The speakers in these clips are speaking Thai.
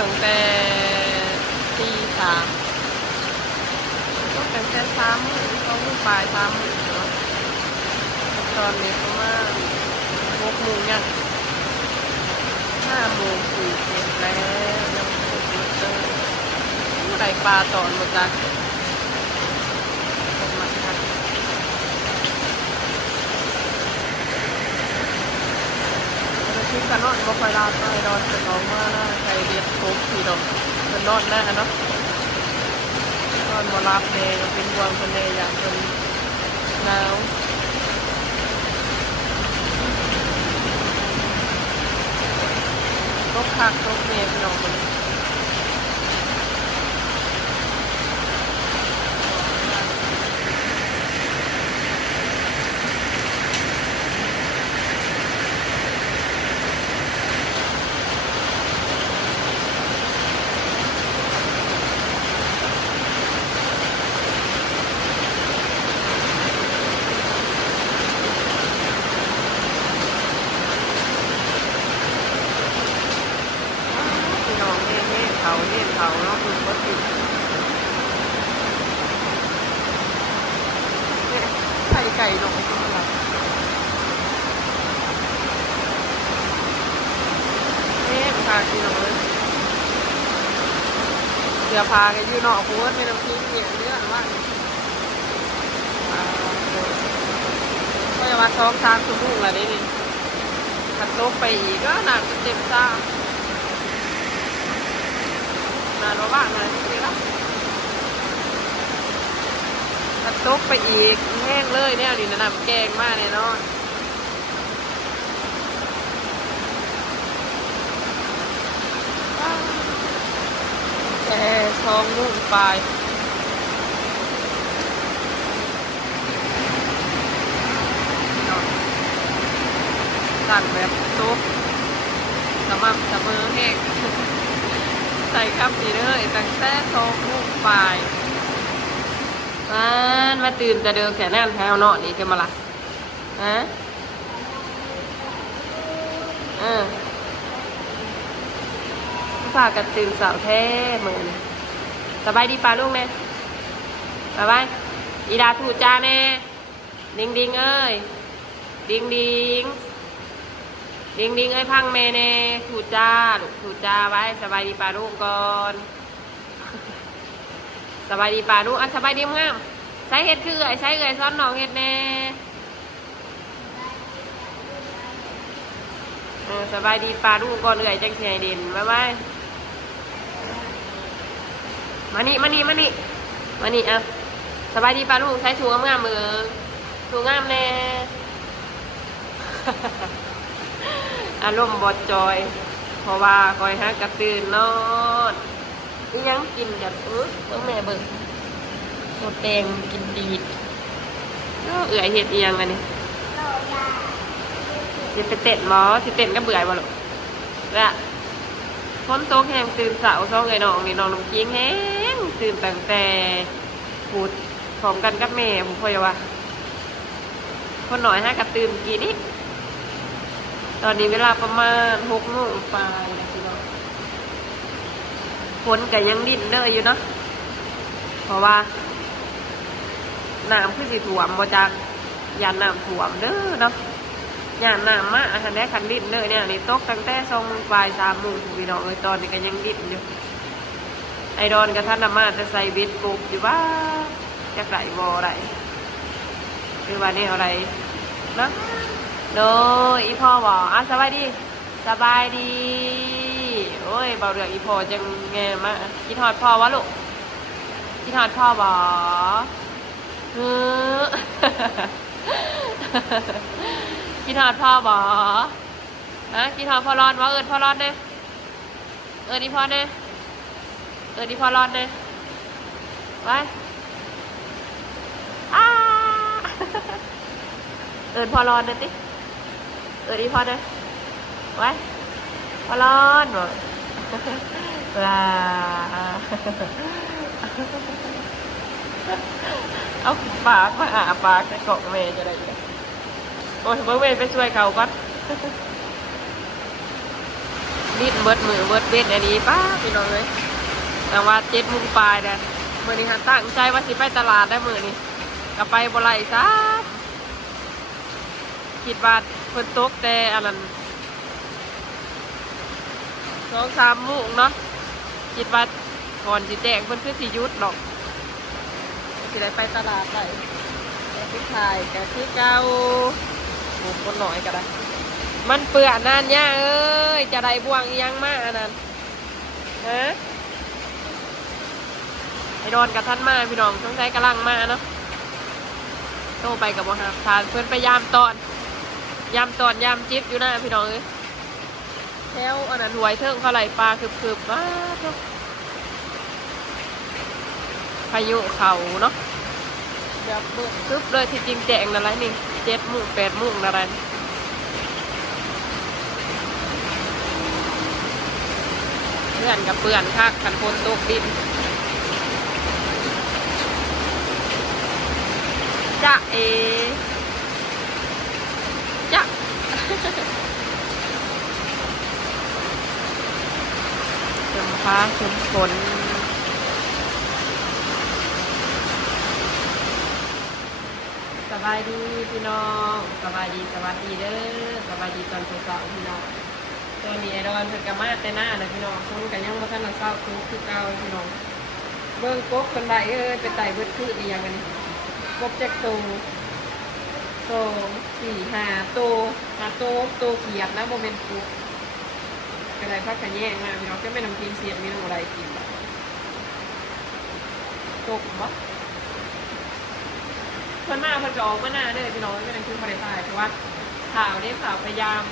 ตั้งแต่ตีสามตกตั้งแต่สามโมงสองโมงปลายสามเนาะตอนนี้ประมาณหกโมงยังห้าโมงสี่สิบแล้วยังไม่เลยไรปลาตอนหมดจ้ะตกมาค่ะเรา คือกันนอนบ่ค่อยลาไปนอนจะน้องมาใครเรียนโค้งสีดอกเป็นนอนแน่เนาะนอนบ่รับเองเป็นห่วงคนเดอยากเป็นหนาวตกคักตกเมย์พี่น้องคนพี่น้องเน่เน่เขาเน่เขาเนาะคือก็ติดเนี่ยไข่ไก่ลงไปที่หลังเน่พาพี่น้องเลย เสือพากันยู่เนาะพูดไม่ต้องคิดเกี่ยเรื่อว่าก็จะมาสองสามชั่วโมงแล้วนี่นี่ถ้าตไปอีกก็หนักเต็มซ่านานว่างเลยนี่ละกระตุกไปอีกแห้งเลยเนี่ยนี่นะนำแกงมากเลยเนาะแค่ส องลูกปลายสั่งแบบซุปสม่ำเสมอแห้งใส่ครับดีเลยตั้งแต่สองลูกปลายมันมาตื่นแต่เดินแขนนั่นแถวเนาะนี่จะมาละฮะเออฝากกันตื่นสาวแท้เหมือน สบายดีปลาลูกแน่สบายอีดาถูจ้าแน่ดิงดิงเอ้ยดิงดิงดิงดิงเอ้ยพังเมเน่ถูจ้าลูกถูจ้าไว้สบายดีปลาลูกก่อนสบายดีปลาลูกอะสบายดีงามใช้เห็ดคือเอ้ยใช้เอ้ยซ้อนน้องเห็ดแน่เออสบายดีปลาลูกก่อนเอ้ยจังเสียเด่นบ๊ายบาย มานี่มานี่มานี่มานี่อะสบายดีปลาลูกใช้ถูงามๆมือถูงามแน่อารมณ์บอดจอย เพราะว่าคอยหากระตื่นนอนยังกินแบบเออเบิ่งแม่เบิ่งโตแตงกินดีดเอ้อเอื่อยเห็ดอียงอันนี้จะไปเต้นหมอสิเต้นก็เบื่อบ่ลูกละพ้นโต๊ะแห้งตื่นสาร์ช่องไอ้น้องนี่น้องน้องกิ้งแห้ง ตื่นตั้งแต่พูดพร้อมกันกับแม่ผมพอยว่าคนหน่อยฮะกระตื่นกี่นิดตอนนี้เวลาประมาณหกโมงปลายนะพี่น้องฝนก็ยังดิ้นเด้ออยู่เนาะเพราะว่าน้ำคือสิถ่วมบ่จากยานน้ำถ่วมเด้อเนาะยานน้ำมาอาหารได้คันดิ้นเด้อเนี่ยนี่ตกตั้งแต่สองปลายสามโมงพี่น้องเอ้ยตอนนี้ก็ยังดิ้นอยู่ ไอดอนกับท่านนำมาจะใส่เบ็ดกบอยู่ว่าจะไก่บอไรคือว่านี่อะไรนะโดยอีพ่อบอกอะสบายดี สบายดี โอ้ยเบาเรืออีพ่อจังแงมาคิดทอดพ่อวะลูกคิดทอดพ่อบอกเฮ้อคิดทอดพ่อบอกฮะคิดทอดพ่อรอดวะเอิดพ่อรอดเน่เอิดอีพ่อเน่ เอิดอีพอรอดเน่ไว้อ้าเอิดพ่อรอดเน่ติเออดีพอเลยไว้พอรอนบ่ลาเอาปากมาอาปากใส่กล่องเมย์จะได้เลยโอ้ยเบิร์เวย์ไปช่วยเขาก่อนดิ้นเบิดมือเบิดเบ็ดอันนี้ป้าพี่น้องเลย แต่ว่าเจ็ดมุงปลายเด้อมื่อนี้ค่ะตั้งใจว่าสิไปตลาดได้มือนี้ก็ไปบ่ไรซะคิดว่าเพิ่นตกแต่อันนั้นสองสามมุงเนาะคิดว่าก่อนสิแจ้งเพิ่นคือสิยุดดอกสิได้ไปตลาดได้แต่ที่ถ่ายก็คือเก่าหมูคนหน่อยก็ได้มันเปื่อนนั่นย่าเอ้ยจะได้บ่วงยังมาอันนั้นฮะ ไอ้ดอนกับท่านมาพี่น้องต้องใช้กำลังมาเนาะโตไปกับบ่ฮะทานเพื่อนไปยามตอน ยามตอนยามจิ๊บอยู่นะพี่น้องเอ้ยแถวอันนั้นหวยเทิงเขาไหลปลาคืบๆมาเนาะพายุเขาเนาะแบบเบิ่งคึบเลยที่จริงแจงนั่นแหละนี่เจ็ดมุงแปดมุงนั่นแหละเพื่อนกับเพื่อนคักขันพนตกดินจะเอจะ ชมฟ้าชมฝนสบายดี พี่น้องสบายดีสวัสดีเด้อสบายดีตอนเช้าๆพี่น้องตัวนี้ไอดอนเพิ่นก็มาแต่หน้านะพี่น้องคนก็ยังบ่ทันเศร้าทุกคือเก่าพี่น้องเบิ่งกบคนใดเอ้ยไปไต่เบิดคืออีหยังอันนี้กบจักตัวสองสี่ห้าตัวหาตัวตัวเขียดนะโมเมนต์กูก็ได้พักกันแย่งมาพี่น้องก็ไม่นำกินเสียงมีน้องอะไรกินบ่ตกบ่เพิ่นมาเพิ่นก็ออกมาหน้าเด้อพี่น้องไม่ได้คือบ่ได้ถ่ายเพราะว่าข่าวนี้ข่าวพยายาม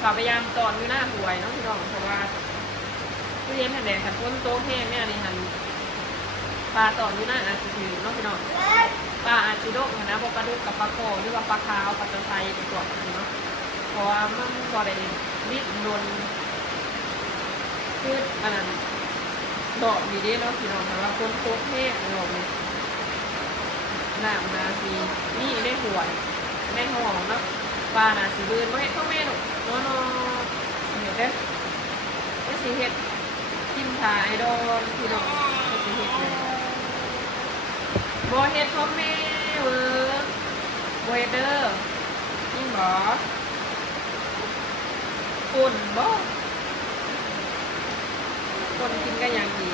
ข่าวพยายามตอนอยู่หน้าหวยเนาะพี่น้องเพราะว่าผู้เรียนแผ่นแดงขันพ้นโต๊ะแห้งเนี่ยนี่หันปลาตอนอยู่หน้าอาจจะถือเนาะพี่น้องปลาอาจจะโดกนะพราะปลาดุกกับปลาโคหรือว่าปลาขาวปลาตะไคร้ไปก่อนเนาะเพราะว่ามันก็ได้รีดนนคืออันนั้นดอกดีเด้เนาะพี่น้องแต่ว่าพ้นโต๊ะแห้งดอกนี่ น้ำนาทีนี่ได้หวยได้หอมเนาะปลาน่ะสิบืนบ่เฮ็ดข้าวแม่หนูโนโนเห็นเด้อก็สิเฮ็ดกินถ่ายดอนพี่น้องก็สิเฮ็ดเลยบ่เฮ็ดข้าวแม่เวอบ่เฮดเด้อจริงบ่ปุ่นบ่คนกินก็ยังดี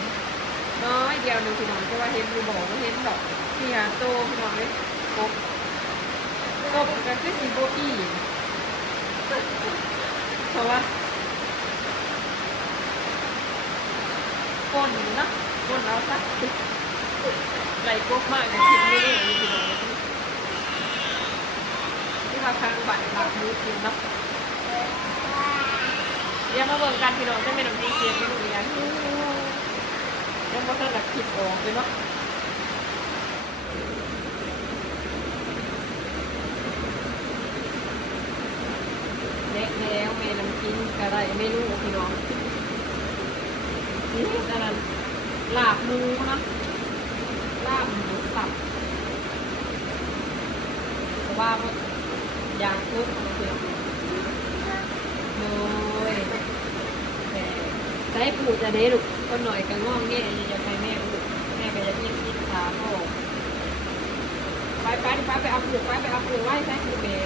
น้อยเดียวหนึงพี่น้องจะว่าเห็นหรือบ่บ่เห็นดอก ที่หาโตพี่น้องเลยกบกบก็คือสีโบอี้เพราะว่าก้นนะก้นเอาสักไหลกบมากเลยคิดไม่ได้เลยทีเดียวที่มาคางบัตรหลักมือกินเนาะเดี๋ยวมาเบิ่งกันพี่น้องจะไม่นน้ำทีเกียนไม่รู้ยังยังไม่ทันหลักคิดออกเลยเนาะ เละแล้วเมน้ำกินกระไรเมนูพี่น้องนี่อันนั้นลาบหมูนะลาบหมูสับเพราะว่ามันยางคุกมันเปลือกโดยแต่ใช้ปู่จะเด้ลูกก็หน่อยก็ง่วงแง่อย่าไปแม่ลูกแม่ก็จะยิ่งยิ่งขาพ่อ ไปไปไปไปเอาปูไปไปเอาปูไว้ใช้ปูเบ๋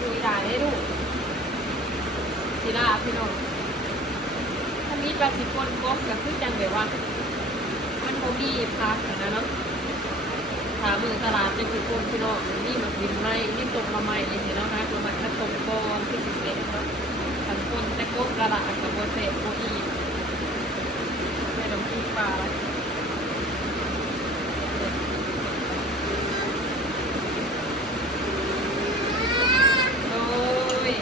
ดูด่าได้ดูสีลาพี่น้องถ้ามีปลาสิคนกบกับคือจังแบบว่า มันโมมีพักนะเนาะถามือตลาดจะคือคนพี่น้องนี่มันบินไม่นี่ตกมาใหม่เลยเนาะนะคือมันถ้าตกบอลที่สิเศษเนาะทันคนแต่กบกระดาษกับโบเศษโบอีไม่ต้องกินปลาอะไรโอ้ย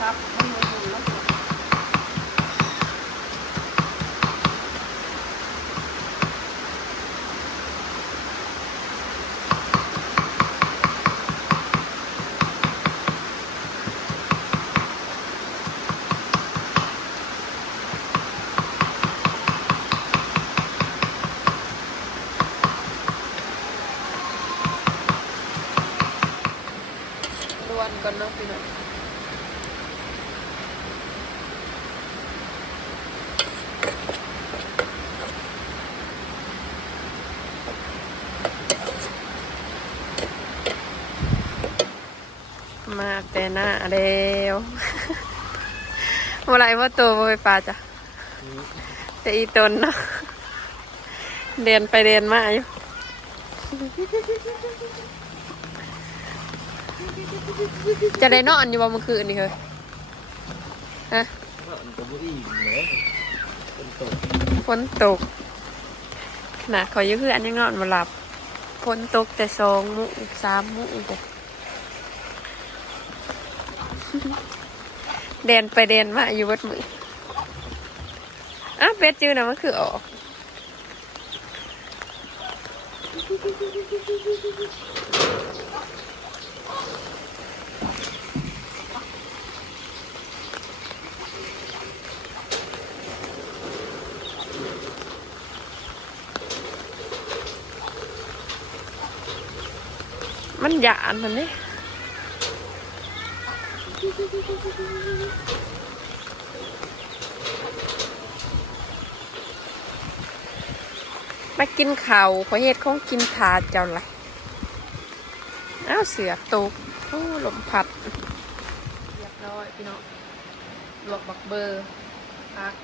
ครับมันหมุนๆแล้ว ก่อนเนาะพี่น้องมาแต่หน้าเร็วเมื่อไรว่าตัวไปปลาจ้ะแต่อีตนเนาะเดินไปเดินมาอยู่ จะได้นอนอยู่บ่เมื่อคืนนี่เฮ้ยฮะมันก็บ่อิ่มเลนตกฝนตกขนาดเขาอยู่เพื่อนยังนอนมาหลับฝนตกแต่สองมุสามมุแต่เดนไปเดนมาอยู่วัดมืออ้าวเป็ดจื้อนะมันคือออก มันหยานมันนี่มากินข่าวขอเหตุของกินทาเจ้าละอ้าวเสือตกโอ้ลมพัดเรียบร้อยพี่น้องลวกบักเบอร์พัก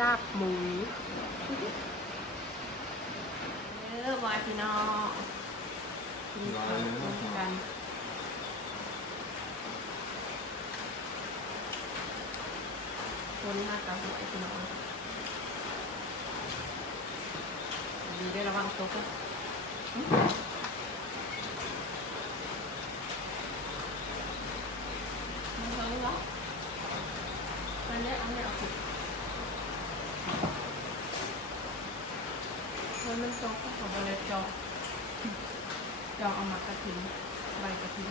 ลาบหมูเออมาพี่น้อง กินข้าวกินกันคนมากกับหัวไอ้พี่น้องดีได้ระวังตัวกันมันเท่าไหร่ตอนนี้เอาไม่เอาสิมันมันตกของอะไรจอ จอเอามากระถิ่นใบกระถิ่น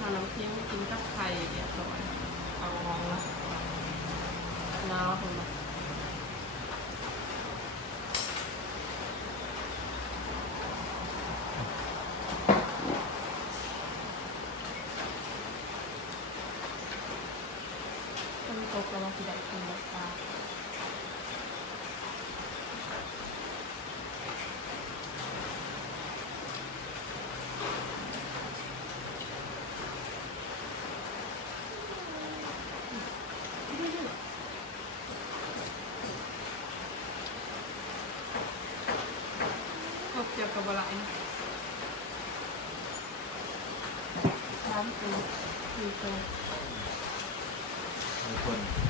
มาน้ำเพียงกินกับไข่เรียบร้อยเอาลองละนาวคนละต้นตกแล้วมาสิได้กินแลาพบเกี่ยว กับอะ